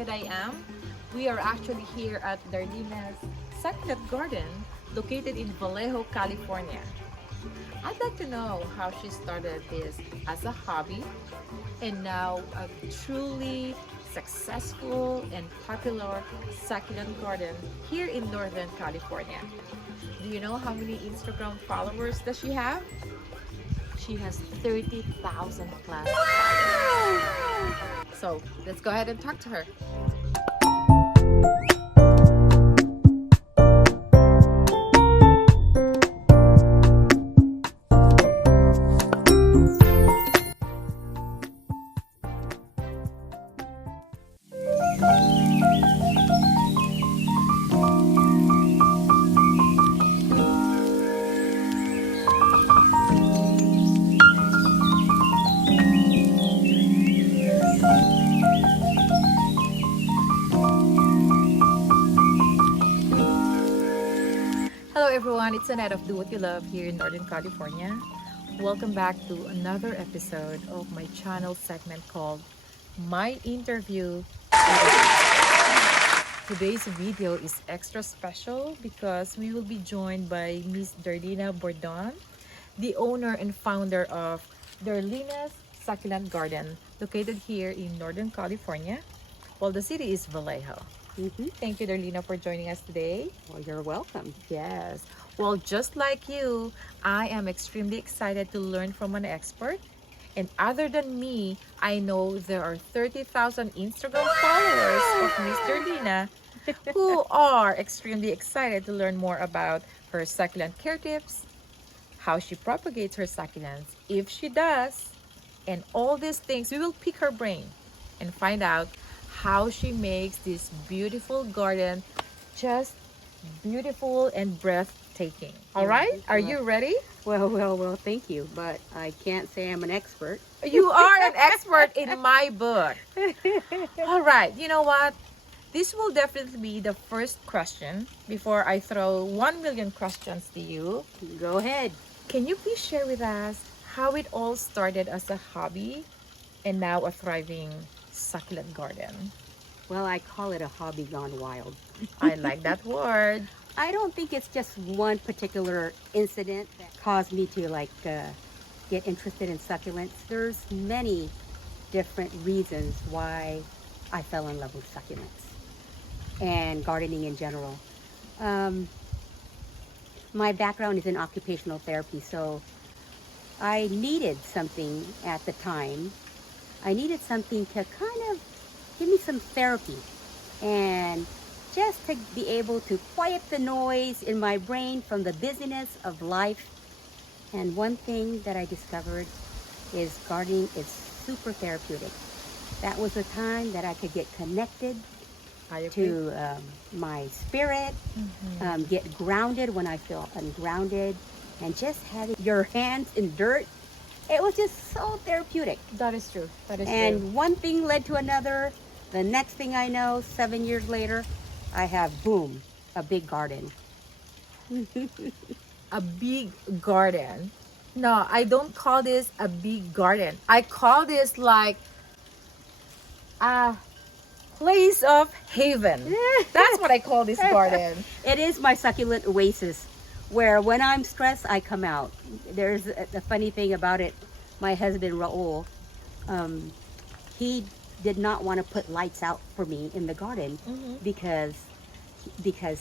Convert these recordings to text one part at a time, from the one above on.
excited I am. We are actually here at Darlina's Succulent Garden located in Vallejo, California. I'd like to know how she started this as a hobby and now a truly successful and popular succulent garden here in Northern California. Do you know how many Instagram followers does she have? She has 30,000 plus. Wow! So let's go ahead and talk to her. Hello everyone, it's Annette of Do What You Love here in Northern California. Welcome back to another episode of my channel segment called My Interview. Today's video is extra special because we will be joined by Miss Darlina Bordon, the owner and founder of Darlina's Succulent Garden, located here in Northern California. Well, the city is Vallejo. Thank you, Darlina, for joining us today. Well, you're welcome. Yes. Well, just like you, I am extremely excited to learn from an expert. And other than me, I know there are 30,000 Instagram followers of Miss Darlina who are extremely excited to learn more about her succulent care tips, how she propagates her succulents, if she does, and all these things. We will pick her brain and find out how she makes this beautiful garden just beautiful and breathtaking. All right? Are you ready? Well, thank you. But I can't say I'm an expert. You are an expert in my book. All right. You know what? This will definitely be the first question before I throw 1 million questions to you. Go ahead. Can you please share with us how it all started as a hobby and now a thriving succulent garden? Well, I call it a hobby gone wild. I like that word. I don't think it's just one particular incident that caused me to get interested in succulents. There's many different reasons why I fell in love with succulents and gardening in general. My background is in occupational therapy, so I needed something at the time. I needed something to kind of give me some therapy and just to be able to quiet the noise in my brain from the busyness of life. And one thing that I discovered is gardening is super therapeutic. That was a time that I could get connected to my spirit, get grounded when I feel ungrounded, and just having your hands in dirt. It was just so therapeutic. That is true. That is true. And one thing led to another. The next thing I know, 7 years later, I have, boom, a big garden. A big garden. No, I don't call this a big garden. I call this like a place of haven. That's what I call this garden. It is my succulent oasis, where when I'm stressed, I come out. There's a funny thing about it. My husband, Raul, he did not want to put lights out for me in the garden because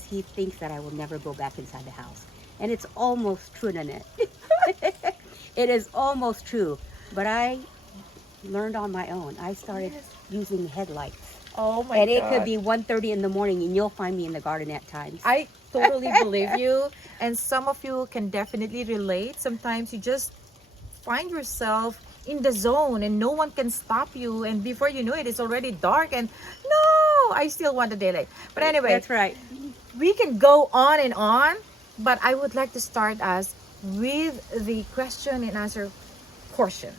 he thinks that I will never go back inside the house. And it's almost true, Nanette. It is almost true. But I learned on my own. I started using headlights. Oh my God. And it could be 1:30 in the morning and you'll find me in the garden at times. I totally believe you. And some of you can definitely relate. Sometimes you just find yourself in the zone and no one can stop you, and before you know it, it's already dark and no, I still want the daylight. But anyway, that's right. We can go on and on, but I would like to start us with the question and answer portion.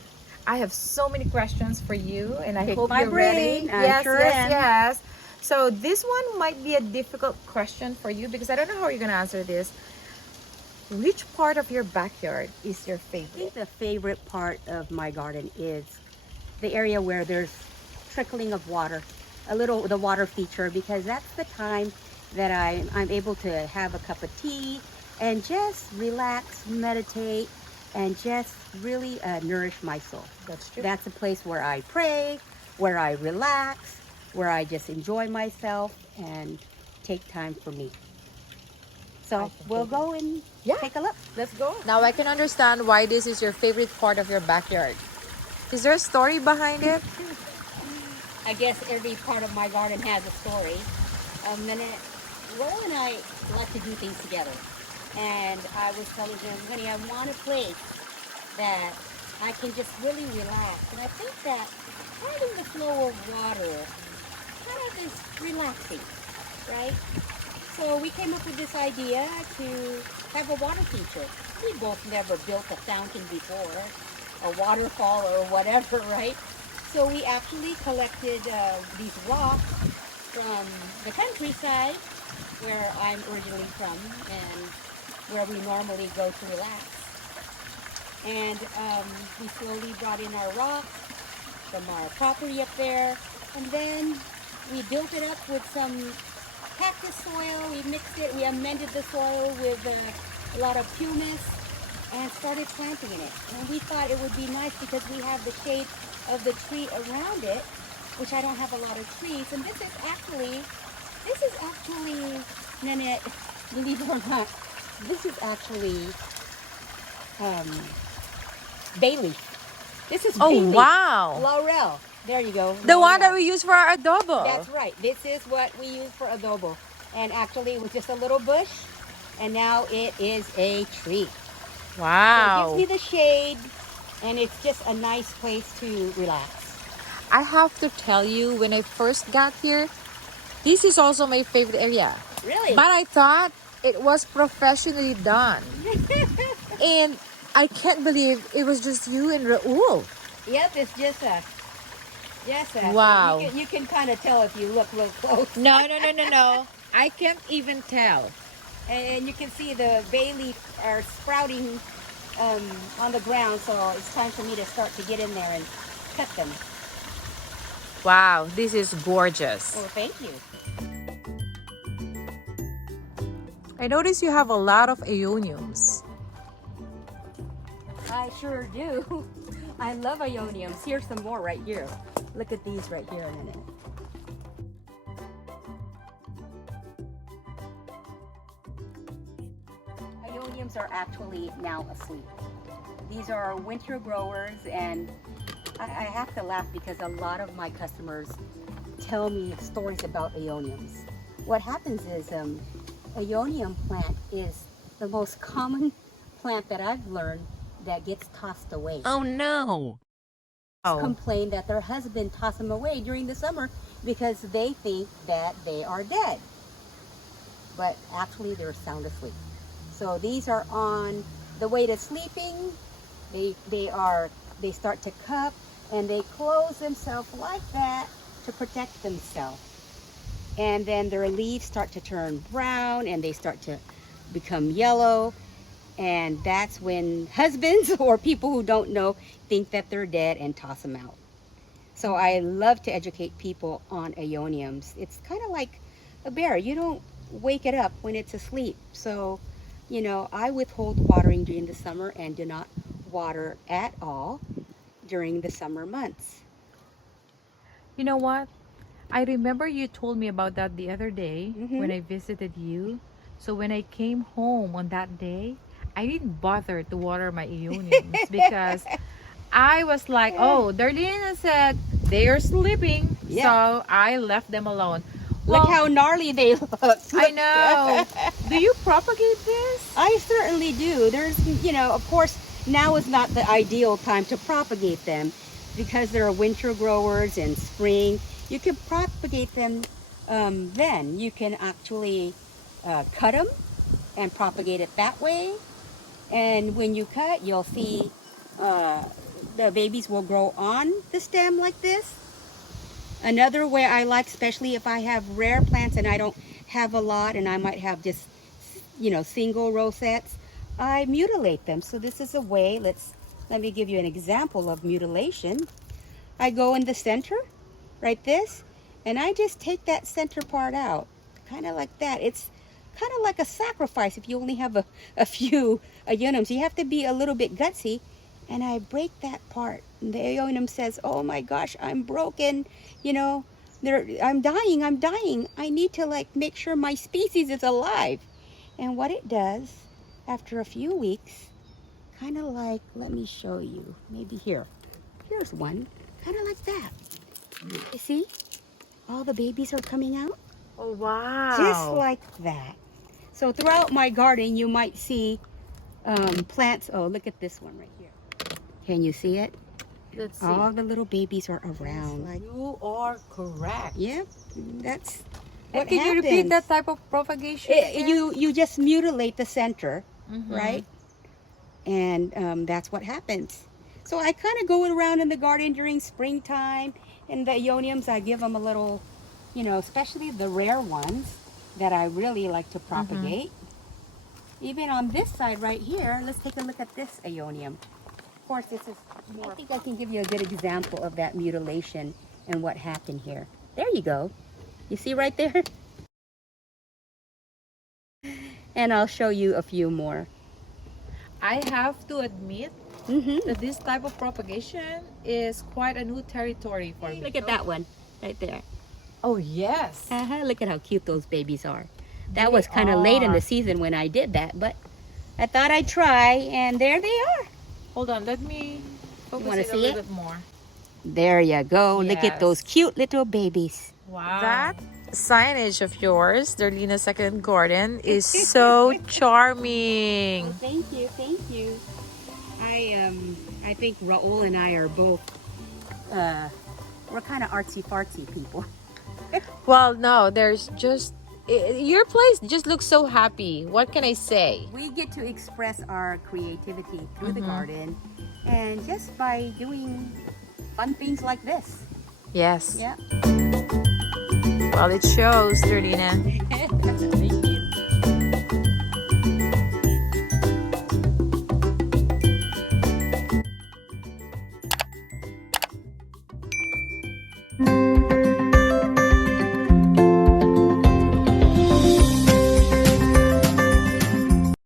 I have so many questions for you, and I hope you're ready. Yes, yes. So this one might be a difficult question for you because I don't know how you're going to answer this. Which part of your backyard is your favorite? I think the favorite part of my garden is the area where there's trickling of water the water feature, because that's the time that I'm able to have a cup of tea and just relax, meditate, and just really nourish my soul. That's true. That's a place where I pray, where I relax, where I just enjoy myself and take time for me. So we'll go and take a look. Let's go. Now I can understand why this is your favorite part of your backyard. Is there a story behind it? I guess every part of my garden has a story. Roll and I like to do things together. And I was telling him, honey, I want a place that I can just really relax. And I think that having the flow of water kind of is relaxing, right? So we came up with this idea to have a water feature. We both never built a fountain before, a waterfall or whatever, right? So we actually collected these rocks from the countryside where I'm originally from and where we normally go to relax. And we slowly brought in our rocks from our property up there, and then we built it up with some cactus soil. We mixed it, we amended the soil with a lot of pumice and started planting in it. And we thought it would be nice because we have the shade of the tree around it, which I don't have a lot of trees. And this is actually, Nanette, believe it or not, this is actually bay leaf. This is bay leaf. Wow. Laurel. There you go. The one Laurel. that we use for our adobo. That's right. This is what we use for adobo. And actually it was just a little bush, and now it is a tree. Wow. So it gives me the shade, and it's just a nice place to relax. I have to tell you, when I first got here, this is also my favorite area. Really? But I thought it was professionally done. And I can't believe it was just you and Raul. Yep, it's just us. Yes, sir. Wow. You can kind of tell if you look real close. No. I can't even tell. And you can see the bay leaf are sprouting on the ground, so it's time for me to start to get in there and cut them. Wow, this is gorgeous. Oh, thank you. I notice you have a lot of aeoniums. I sure do. I love aeoniums. Here's some more right here. Look at these right here in a minute. Aeoniums are actually now asleep. These are winter growers, and I have to laugh because a lot of my customers tell me stories about aeoniums. What happens is Aeonium plant is the most common plant that I've learned that gets tossed away. Oh no. Complain that their husband tossed them away during the summer because they think that they are dead. But actually they're sound asleep. So these are on the way to sleeping. They start to cup and they close themselves like that to protect themselves. And then their leaves start to turn brown and they start to become yellow. And that's when husbands or people who don't know think that they're dead and toss them out. So I love to educate people on aeoniums. It's kind of like a bear. You don't wake it up when it's asleep. So, you know, I withhold watering during the summer and do not water at all during the summer months. You know what? I remember you told me about that the other day when I visited you. So when I came home on that day, I didn't bother to water my aeoniums because I was like, oh, Darlina said they are sleeping. Yeah. So I left them alone. Look how gnarly they look. I know. Do you propagate this? I certainly do. There's, you know, of course, now is not the ideal time to propagate them because they're winter growers in spring. You can propagate them then. You can actually cut them and propagate it that way. And when you cut, you'll see the babies will grow on the stem like this. Another way I like, especially if I have rare plants and I don't have a lot and I might have just, you know, single rosettes, I mutilate them. So this is a way, let me give you an example of mutilation. I go in the center, right this, And I just take that center part out, kind of like that. It's kind of like a sacrifice if you only have a few aeoniums. You have to be a little bit gutsy. And I break that part. And the aeonium says, oh my gosh, I'm broken. You know, I'm dying, I'm dying. I need to like make sure my species is alive. And what it does, after a few weeks, kind of like, let me show you, maybe here. Here's one, kind of like that. You see? All the babies are coming out. Oh, wow. Just like that. So throughout my garden, you might see plants. Oh, look at this one right here. Can you see it? Let's see. All the little babies are around. You are correct. Yep, that's And what can you happens. repeat that type of propagation? again? You just mutilate the center, Mhm. right? And that's what happens. So I kind of go around in the garden during springtime, and the aeoniums, I give them a little, you know, especially the rare ones that I really like to propagate. Even on this side right here, let's take a look at this aeonium. Of course, this is more. I think I can give you a good example of that mutilation and what happened here. There you go. You see right there? And I'll show you a few more. I have to admit that this type of propagation is quite a new territory for me. Look at that one right there. Oh, yes. Look at how cute those babies are. That was kind of late in the season when I did that, but I thought I'd try, and there they are. Hold on, let me focus wanna it a see little it? bit more. There you go. Look at Yes. those cute little babies. Wow. That signage of yours, Darlina Succulent Garden, is so charming. Well, thank you, thank you. I think Raul and I are both, we're kind of artsy-fartsy people. Well, no, there's just, your place just looks so happy. What can I say? We get to express our creativity through the garden, and just by doing fun things like this. Yes. Yeah. Well, it shows, Darlina. Thank you.